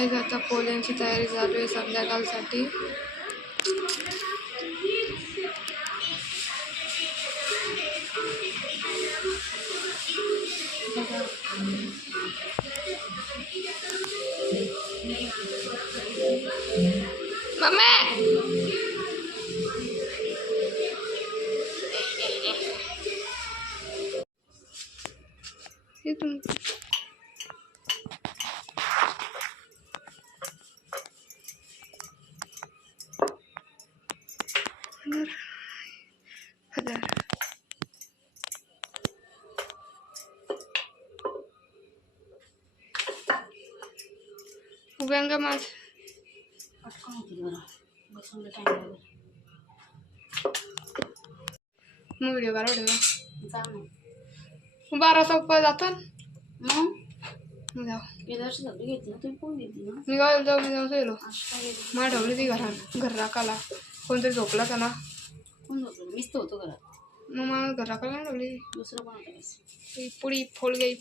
Guys आता पोल्यांची तयारी चालू आहे संध्याकाळसाठी. मम्मी इथून हजार उभ्यांगा माझ मग व्हिडिओ काढ बाराचा उपाय जातात मी गावाला जाऊ मी जाऊन गेलो मला ठेवली ती घर राखाला कोणतरी झोपला का ना मग मला घर राखायला नाही ठेवली दुसरं कोण पुडी फुल गई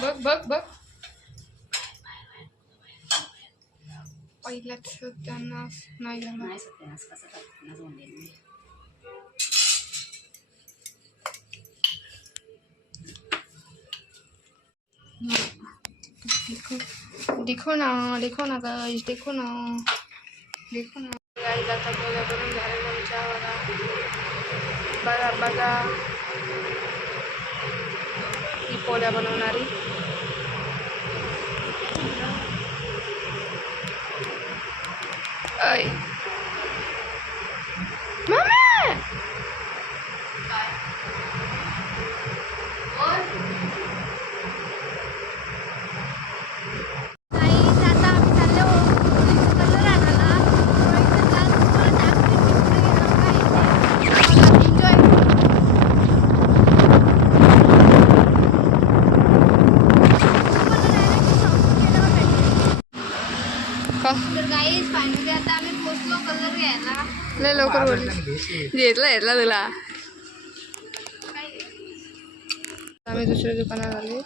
बघ पहिल्याच त्यांना नाही झालं देखो ना गाइस देखो ना गाइस आता पोळ्या बनवून झालेल्या आमच्या बघा ही पोळ्या बनवणारी ऐ मम्मी फायनली आता आम्ही पोचलो कलर घ्यायला. लय लवकर बोलली घेतला तुला आम्ही दुसऱ्या दुकानात आले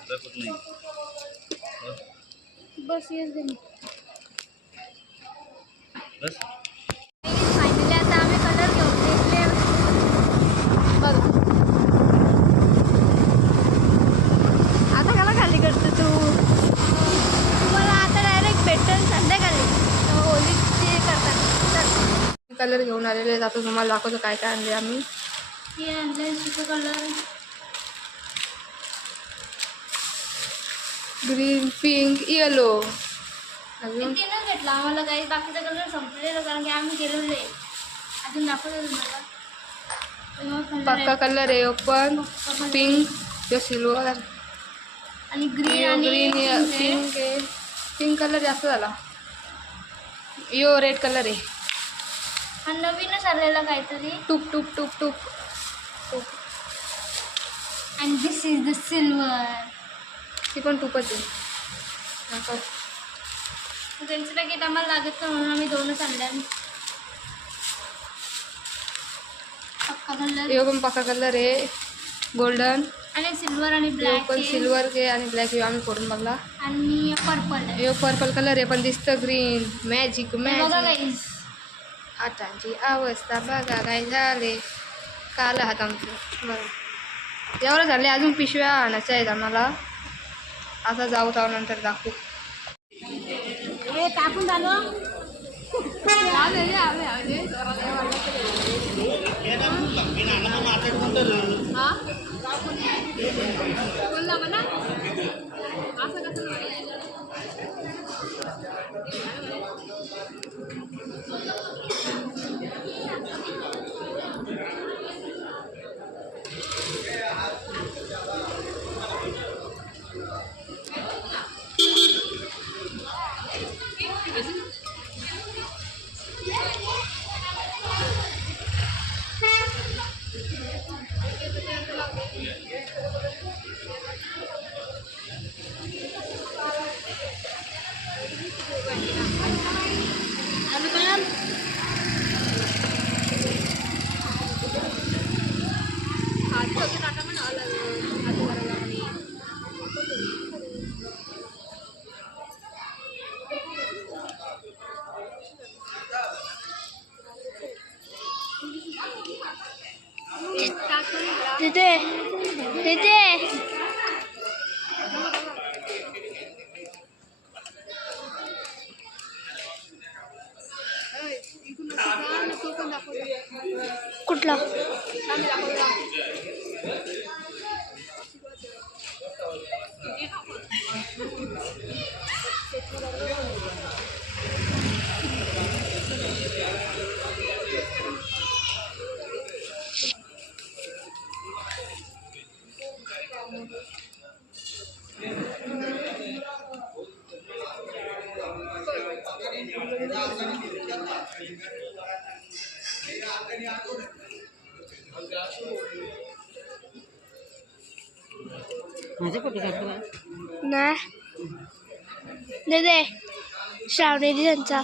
बस येस दे फायनली आता आम्ही कलर घेऊन घेतले बघ आता कला खाली करतो तू तुम्हाला आता डायरेक्ट भेटेल संध्याकाळी होलीचे करतात कलर घेऊन आलेले आता तुम्हाला दाखवतो काय काय आणले आम्ही हे आणले chicken colour green pink yellow अजून तीनच भेटला आम्हाला काही बाकीचा कलर संपलेला कारण की आम्ही गेलेलो आहे अजून दाखवतो तुम्हाला पक्का कलर आहे ओपन पिंक यो सिल्वर आणि ग्रीन पिंक आहे पिंक कलर जास्त झाला यो रेड कलर आहे हा नवीनच आलेला काहीतरी टूप and this is the silver ती पण टूपच आहे त्यांचं पॅकेट आम्हाला लागत नाही म्हणून आम्ही दोनच आणल्या पक्का कलर यो पण पक्का कलर आहे गोल्डन आणि सिल्वर आणि यो ब्लॅक पण सिल्वर आहे आणि ब्लॅक आम्ही फोडून बघला आणि पर्पल आहे यो पर्पल कलर आहे पण दिसतं ग्रीन मॅजिक बघा गाईज हातांची अवस्था बघा काय झाले काल हात आमचं बरं एवढं झाले अजून पिशव्या आणायच्या आहेत आम्हाला आता जाऊ नंतर दाखवू टाकून झालं बोलला म्हणा असं कसं हाथ कुठला? नाही दे दे श्रावणी त्यांचा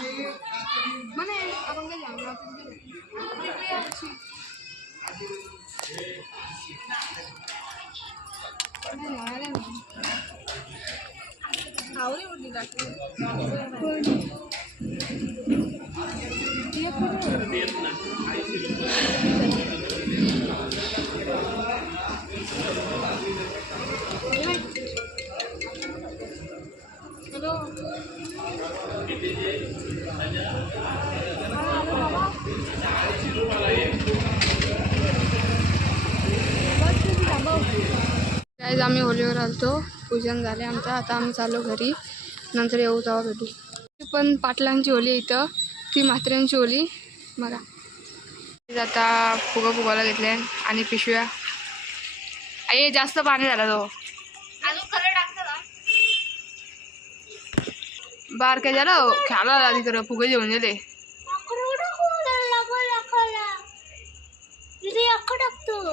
आज आम्ही होलीवर आलतो, पूजन झाले आमचं. आता आम्ही चाललो घरी, नंतर येऊ तेव्हा भेटू. पण पाटलांची होली इथं, ती म्हात्र्यांची होली बघा. आता फुगा फुगायला घेतले आणि पिशव्या. आई जास्त पाणी झाला तो बारक्या झाला खेळायला तिकडं फुगे घेऊन गेले.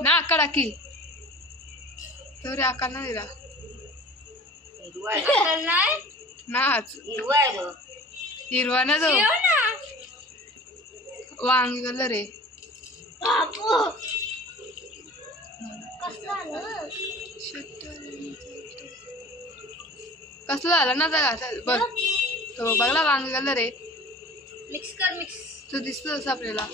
ना अक्का टाकी तर आकार ना दिला नाच हिरवा ना तो वांगी कलर आहे. कसला झाला ना बघ तो बघला वांगी कलर आहे. मिक्स कर मिक्स. तो दिसतो तसं आपल्याला.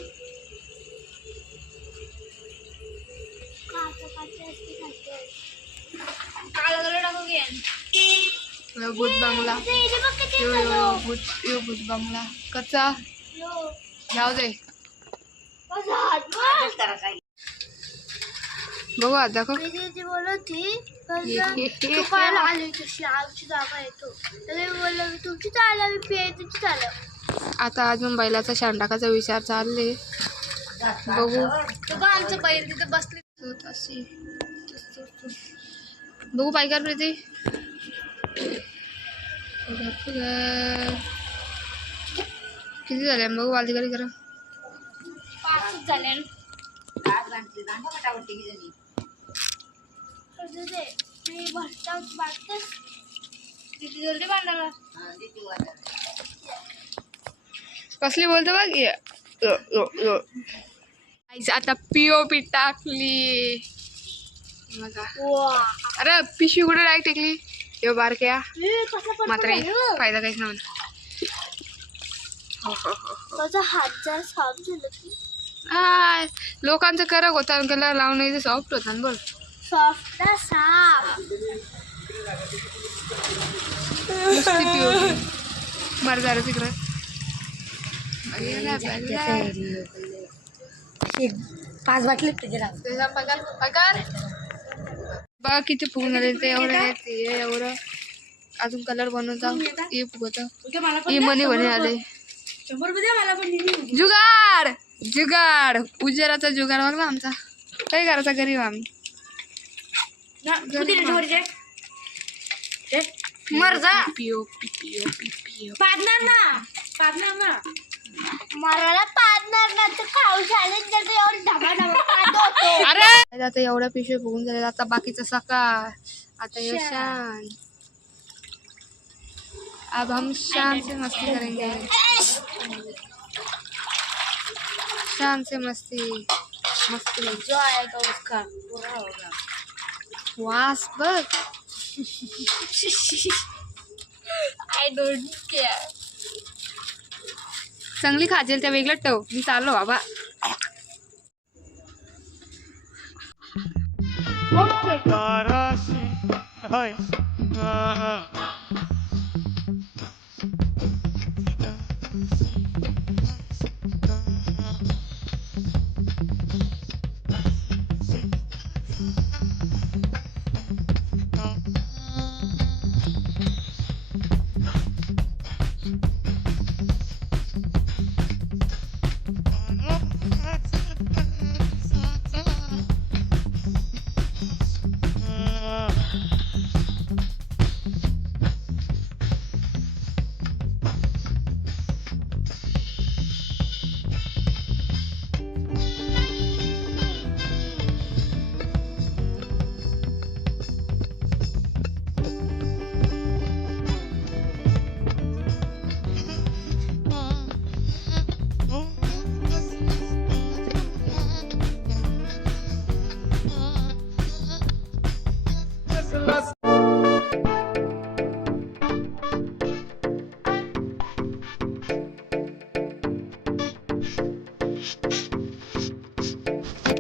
काला कलर टाकू घे. भूत बंगला यो भूत बंगला कच्चा जाऊ दे बघू आता दाखव. बोलत होती तू पाहायला आली कशी आमची जागा येतो बोललं तुमची चालला मी तुमची चाललं. आता अजून बैलाचा शान टाकायचा विचार चालले. बघू आमचं बैल तिथे बसले. बघू पाय कर प्रीती. किती झाले बघू वालती करी करा. 5 झाले. किती जल्दी बांधायला कसली बोलतो बघ. आता पीओपी टाकली बघा. अरे पिशवी कुठे डायरेक्ट टेकली. यो बारक्या मात्र फायदा काहीच नव्हता. हात जरा सॉफ्ट झालं की हाय लोकांचं करक होता कलर लावून सॉफ्ट होता ना. बोल सॉफ्ट साफ मरदार तिकडं 5 बाटली पगार बघ किती फुगून झाले ते. एवढं अजून कलर बनवता हे फुगत हे मनी बने आले. जुगाड जुगाड उजेराचा जुगाड बघ ना आमचा. काय करायचा गरीब आम्ही. मर जा पिओ पिओ पिओ पाडणार ना मला पाडणार ना तर खाऊ शाळेत एवढं ढबा ढबा. अरे आता एवढ्या पिशव्या फुगून झाले. आता बाकीचं सकाळ. आता ये शान. अब हम शान से मस्ती करेंगे. शान से मस्ती मस्ती जो आएगा उसका पूरा होगा. वास बघ. I don't care. चांगली खाजेल त्या वेगळं ठेव. मी चाललो बाबा.